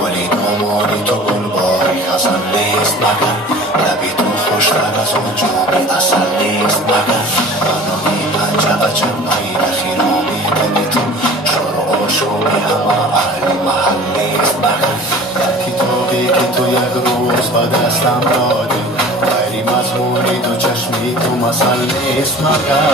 گلی دومانی تو گلباری اصل نیست مگر لبی تو خوشتر از اون جوبی اصل نیست مگر منو میپنجه بچه مین خیرامی دلی تو شور و آشوبی همه اهلی محل نیست مگر یکی توقی که تو یک روز با دستم دادی غیری مضمونی تو چشمی تو مسل نیست مگر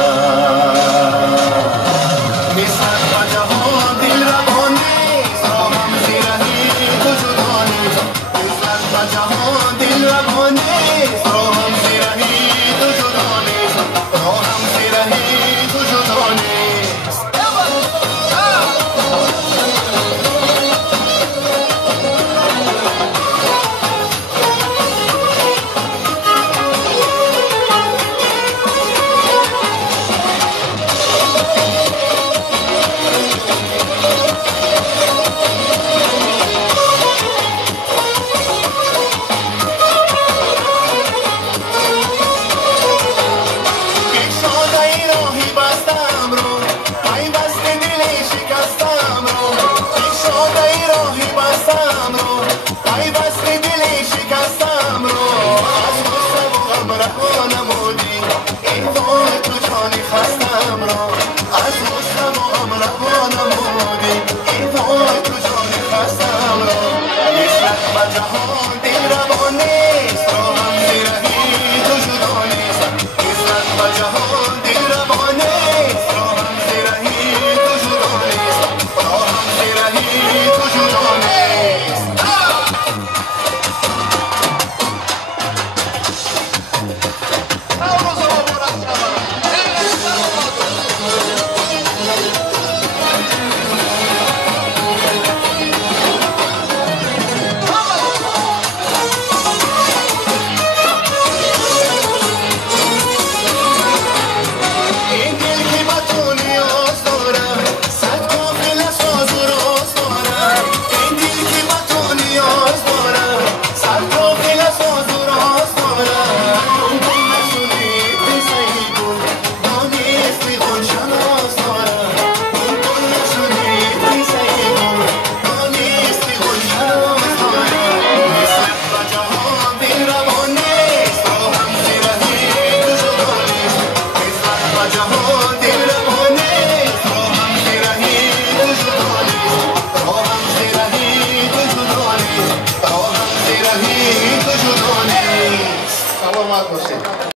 نیست با جهان دل روان نیست راهم زیرهی تو جدا نیست نیست با جهان دل روان نیست راهم زیرهی تو جدا نیست راهم زیرهی تو جدا نیست از مستم و امرمان مودی این وای